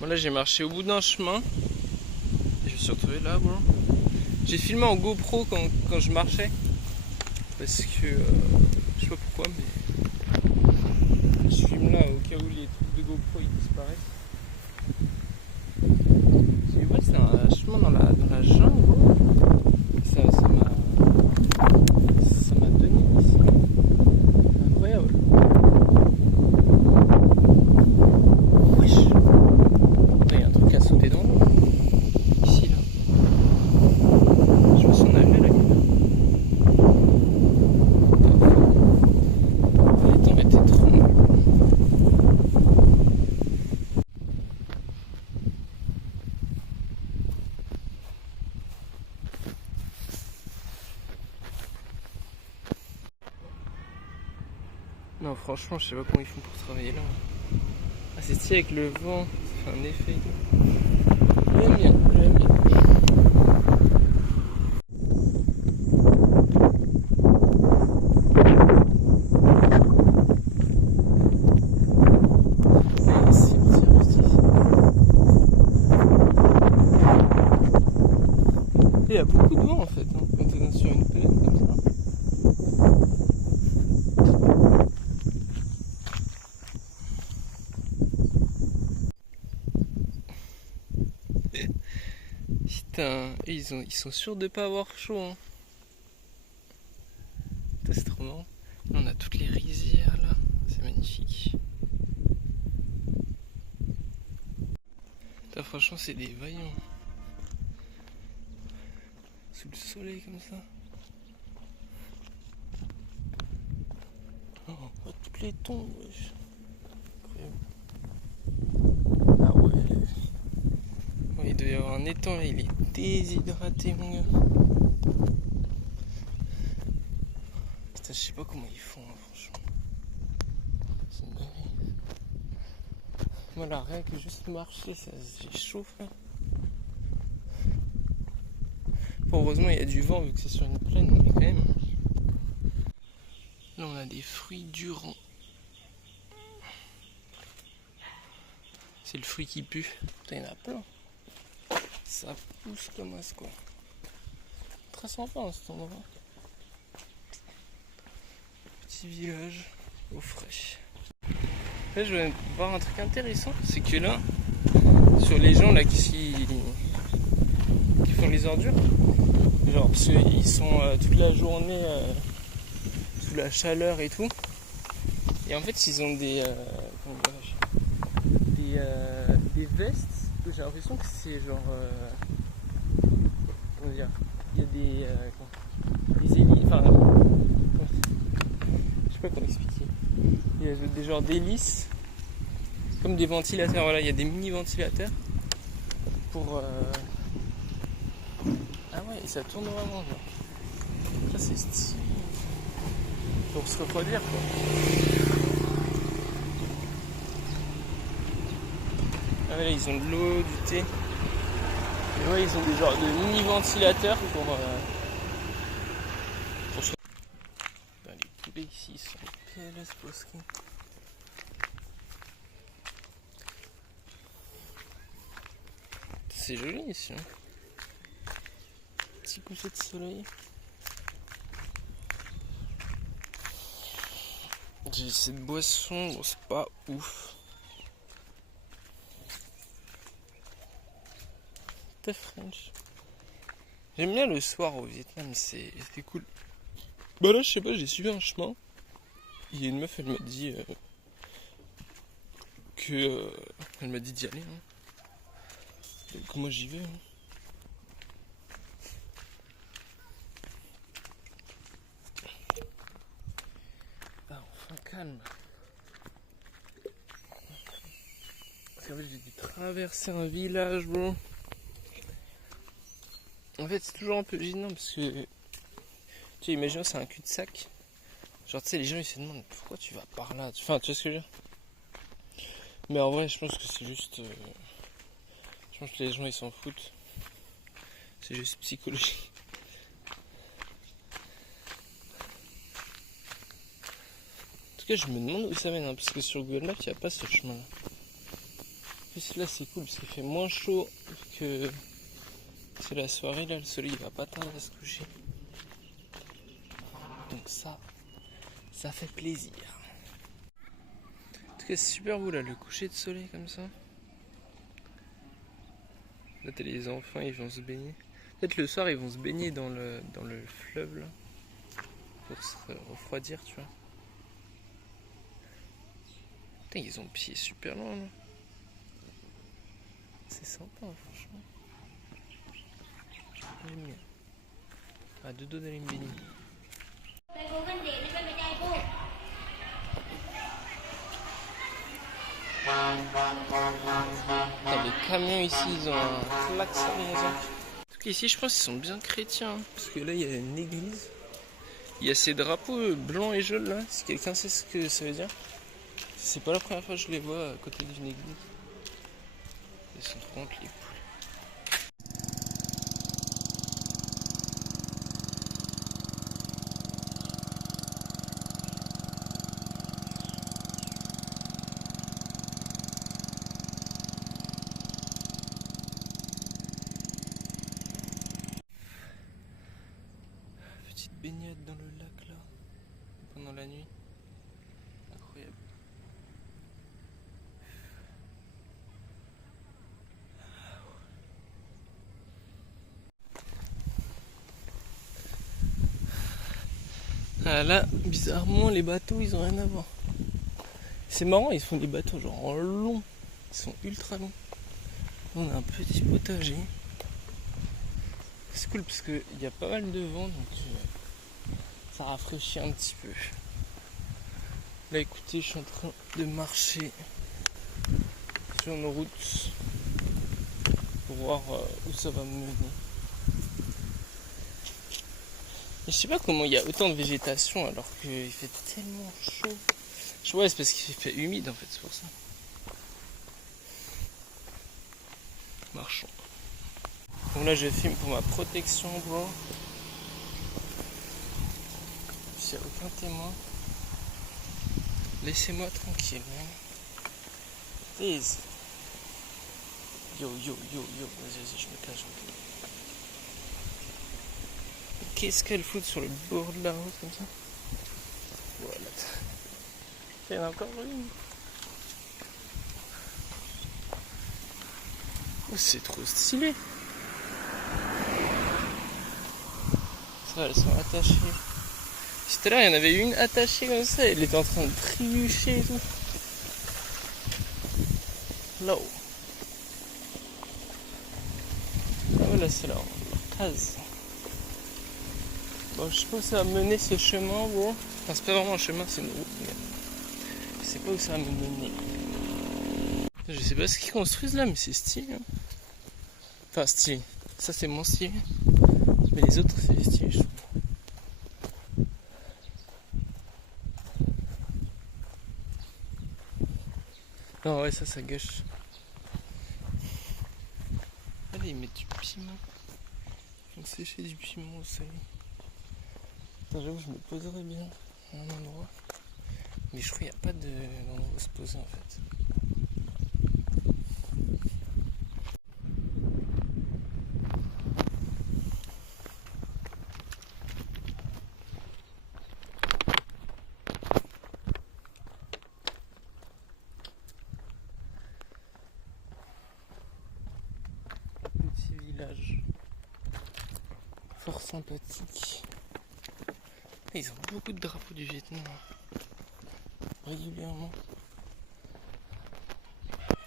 Bon, là j'ai marché au bout d'un chemin et je me suis retrouvé là. Bon. J'ai filmé en GoPro quand je marchais parce que je sais pas pourquoi, mais je filme là au cas où les trucs de GoPro ils disparaissent. Et ouais, c'est un chemin dans la jungle. Ça m'a donné ici. Incroyable. Wesh. Il y a un truc à sauter dans l'eau. Ici là. Je me sens nager là. Les temps étaient trop mal. Non, franchement, je sais pas comment ils font pour travailler là. Ah, c'est stylé avec le vent, ça fait un effet. J'aime bien, j'aime bien. Il y a beaucoup de vent en fait, hein, quand t'es sur une plaine comme ça. Putain, ils sont sûrs de pas avoir chaud. Hein. C'est trop marrant. Là, on a toutes les rizières là, c'est magnifique. Putain, franchement, c'est des vaillants. Sous le soleil comme ça. Oh, toutes les tombes, wesh. Incroyable. Ah ouais. Ouais, il doit y avoir un étang là, il est déshydraté mon gars. Putain, je sais pas comment ils font, hein, franchement. C'est une dinguerie. Moi là, rien que juste marcher, j'ai chaud frère. Bon, heureusement il y a du vent vu que c'est sur une plaine, mais quand même. Là on a des fruits durants. C'est le fruit qui pue. Putain, il y en a plein. Ça pousse comme as quoi. Très sympa hein, cet endroit. Petit village au frais. Là je vais voir un truc intéressant, c'est que là, sur les gens là qui font les ordures, genre parce qu'ils sont toute la journée sous la chaleur et tout, et en fait ils ont des des vestes, j'ai l'impression que c'est genre comment dire, il y a des hélices, enfin je sais pas comment expliquer, il y a des genres d'hélices comme des ventilateurs, voilà, il y a des mini ventilateurs pour ah ouais, et ça tourne vraiment genre. Ça c'est stylé pour se refroidir quoi. Ah ouais, là ils ont de l'eau, du thé. Et ouais, ils ont des genres de mini ventilateurs pour se... Ben, les poulets ici ils sont PLS Bosquet. C'est joli ici. Hein. Petit coucher de soleil. J'ai cette boisson, bon, c'est pas ouf. C'est French. J'aime bien le soir au Vietnam, c'est cool. Bah là, je sais pas, j'ai suivi un chemin. Il y a une meuf, elle m'a dit elle m'a dit d'y aller. Hein. Donc moi j'y vais. Hein. Ah, enfin calme. Parce qu'en fait j'ai dû traverser un village, bon. En fait c'est toujours un peu gênant parce que tu sais, imagine c'est un cul-de-sac. Genre tu sais, les gens ils se demandent pourquoi tu vas par là. Enfin, tu vois ce que je veux dire. Mais en vrai je pense que c'est juste je pense que les gens ils s'en foutent. C'est juste psychologique. En tout cas je me demande où ça mène, hein, parce que sur Google Maps il n'y a pas ce chemin là. plus là c'est cool parce qu'il fait moins chaud que c'est la soirée là, le soleil il va pas tarder à se coucher. Donc ça fait plaisir. En tout cas c'est super beau là, le coucher de soleil comme ça. Là t'as les enfants, ils vont se baigner. Peut-être le soir ils vont se baigner dans le fleuve là. Pour se refroidir tu vois. Putain ils ont le pied super loin là. C'est sympa franchement. J'aime bien. À deux dos d'aller me baigner. Les camions ici ils ont un klaxon. En tout cas ici je pense qu'ils sont bien chrétiens. Hein, parce que là il y a une église. Il y a ces drapeaux blancs et jaunes là. Si quelqu'un sait ce que ça veut dire. C'est pas la première fois que je les vois à côté d'une église. Ils sont trop contre les poules. Petite baignade dans le lac là pendant la nuit. Incroyable. Ah là, bizarrement, les bateaux, ils ont rien à voir. C'est marrant, ils font des bateaux genre en long. Ils sont ultra longs. On a un petit potager. C'est cool parce qu'il y a pas mal de vent, donc ça rafraîchit un petit peu. Là, écoutez, je suis en train de marcher sur une route pour voir où ça va me mener. Je sais pas comment il y a autant de végétation alors qu'il fait tellement chaud. Ouais, c'est parce qu'il fait humide en fait, c'est pour ça. Marchons. Donc là, je filme pour ma protection, bro. S'il n'y a aucun témoin, laissez-moi tranquille, man. Please. Yo. Vas-y, je me cache un peu. Qu'est-ce qu'elle fout sur le bord de la route comme ça? Voilà. Il y en a encore une. Oh, c'est trop stylé. Ça, elles sont attachées. Tout à l'heure, il y en avait une attachée comme ça. Elle était en train de trébucher et tout. Là-haut. Ah ouais, là, c'est leur case. Bon, je sais pas où ça va mener ce chemin, gros. Enfin, c'est pas vraiment un chemin, c'est une route. Mais je sais pas où ça va me mener. Je sais pas ce qu'ils construisent là, mais c'est stylé. Hein. Enfin, stylé. Ça, c'est mon style. Mais les autres, c'est stylé, je trouve. Non, ouais, ça gâche. Allez, ils mettent du piment. Ils vont sécher du piment au soleil. Attends, j'avoue, je me poserais bien à un endroit. Mais je crois qu'il n'y a pas d'endroit où se poser en fait. Petit village. Fort sympathique. Ils ont beaucoup de drapeaux du Vietnam. Régulièrement.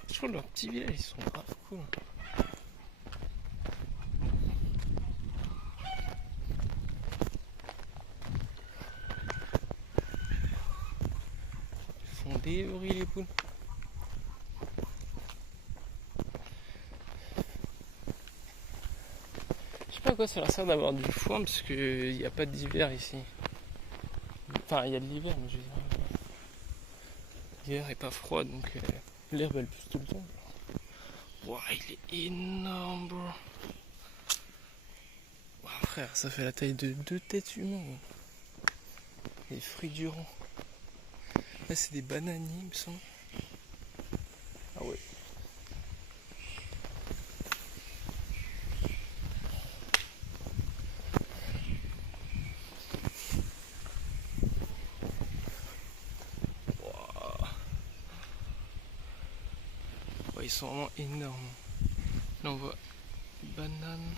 Je trouve leurs petits villages, ils sont grave cool. Ils font des bruits les poules. Je sais pas à quoi ça leur sert d'avoir du foin parce qu'il n'y a pas d'hiver ici. Enfin, il y a de l'hiver, mais je veux dire. L'hiver est pas froid donc l'herbe elle pousse tout le temps. Wow, il est énorme, bro. Wow, frère, ça fait la taille de 2 têtes humaines. Les fruits du rang. Là, c'est des bananiers, il me semble. Ah ouais. sont vraiment énormes. Là on voit banane.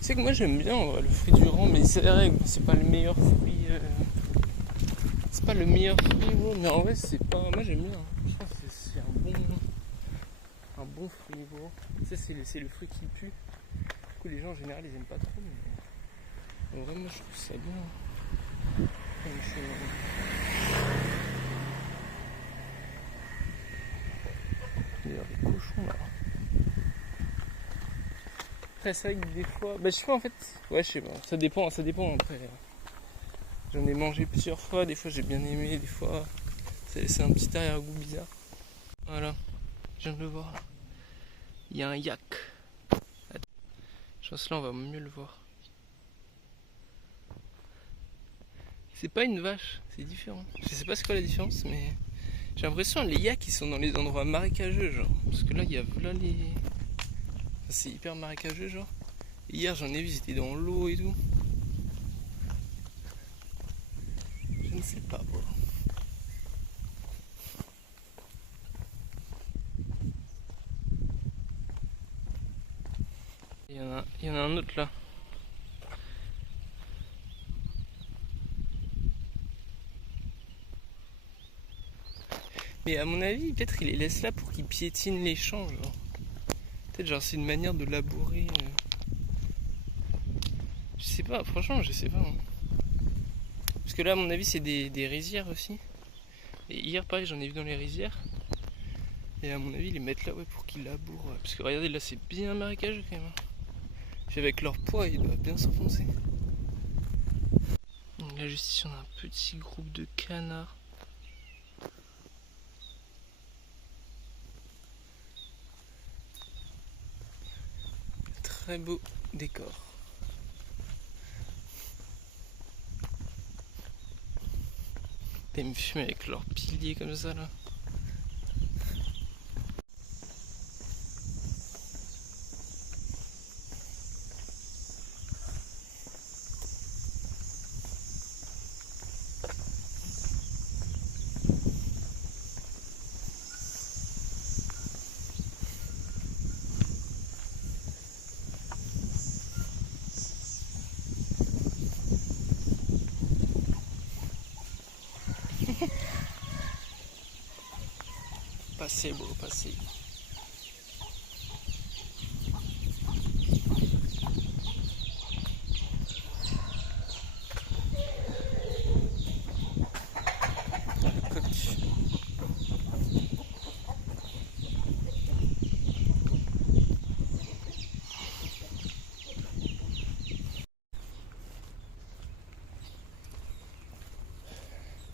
C'est que moi j'aime bien le fruit du rang, mais c'est vrai que c'est pas le meilleur fruit. C'est pas le meilleur fruit, mais en vrai c'est pas. Moi j'aime bien. Je pense que c'est un bon fruit. Gros. Ça c'est le fruit qui pue. Du coup les gens en général ils aiment pas trop, mais en vrai moi je trouve ça bien. Il y a des cochons là. Après c'est vrai que des fois. Bah je sais pas en fait. Ouais je sais pas. Ça dépend après. J'en ai mangé plusieurs fois, des fois j'ai bien aimé, des fois c'est un petit arrière-goût bizarre. Voilà, je viens de le voir là. Il y a un yak. Attends. Je pense que là on va mieux le voir. C'est pas une vache, c'est différent. Je sais pas c'est quoi la différence, mais j'ai l'impression que les yaks ils sont dans les endroits marécageux, genre. Parce que là il y a là les. Enfin, c'est hyper marécageux, genre. Et hier j'en ai vu, c'était dans l'eau et tout. Je ne sais pas, bro. Il y en a un autre là. Mais à mon avis, peut-être il les laisse là pour qu'ils piétinent les champs, genre. Peut-être genre c'est une manière de labourer. Je sais pas, franchement je sais pas. Hein. Parce que là à mon avis c'est des rizières aussi. Et hier pareil j'en ai vu dans les rizières. Et à mon avis ils les mettent là ouais, pour qu'ils labourent. Parce que regardez là c'est bien marécageux quand même. Hein. Puis avec leur poids ils doivent bien s'enfoncer. Là juste ici on a un petit groupe de canards. Très beau décor. Ils me fument avec leurs piliers comme ça là. Passez bro, passez.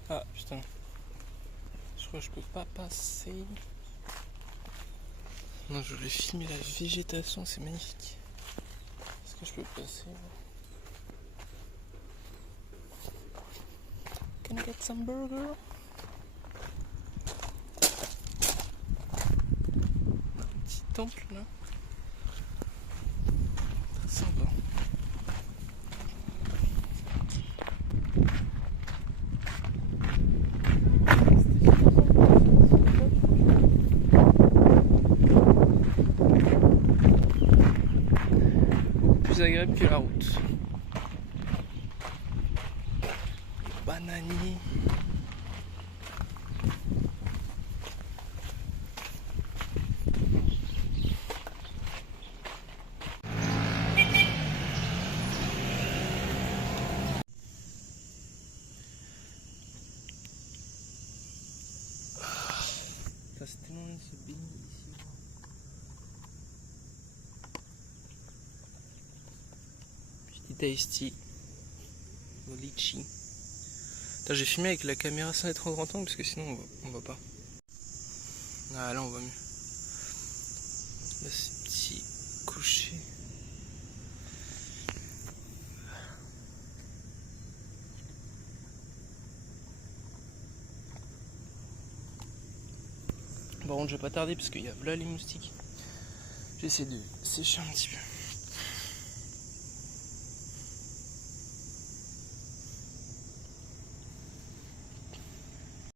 Ah putain. Je crois que je peux pas passer. Non, je voulais filmer la végétation, c'est magnifique. Est-ce que je peux passer? Can I get some burger? Un petit temple là. Très sympa. Plus agréable que la route. Bananier. C'est tellement bien de se baigner ici. Petit iced tea. Au litchi. J'ai filmé avec la caméra sans être en grand angle parce que sinon on voit pas. Ah là on voit mieux. Là c'est petit coucher. Par contre je vais pas tarder parce qu'il y a là les moustiques. J'essaie de sécher un petit peu.